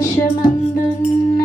chemin de nuit.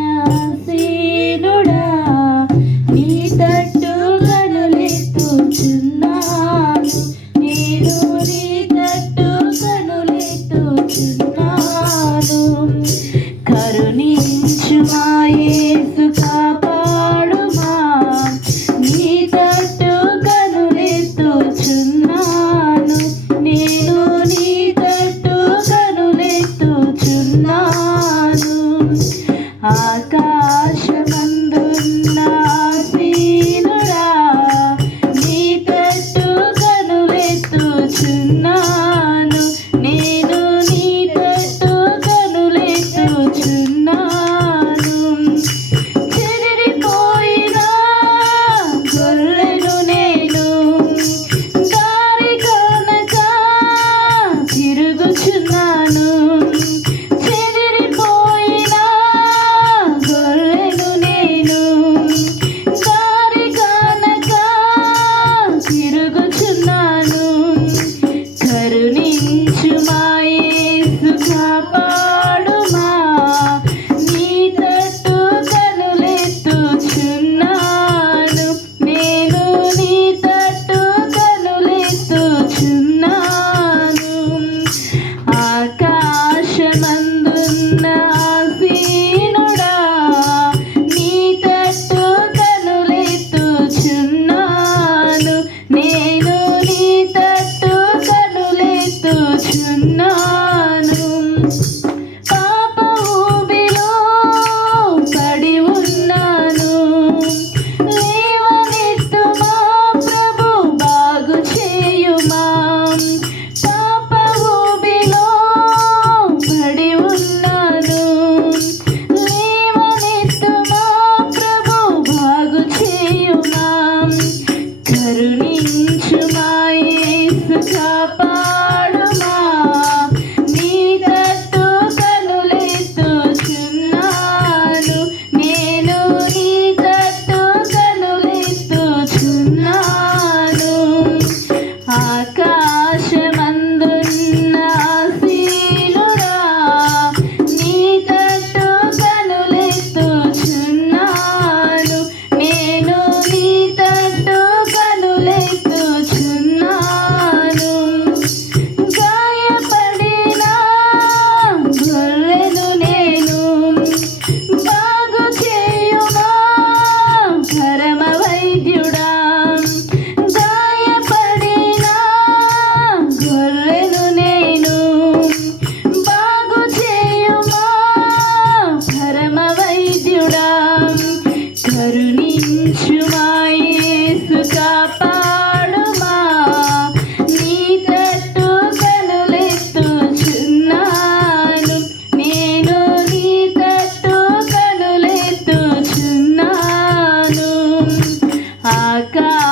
去哪呢？Acá.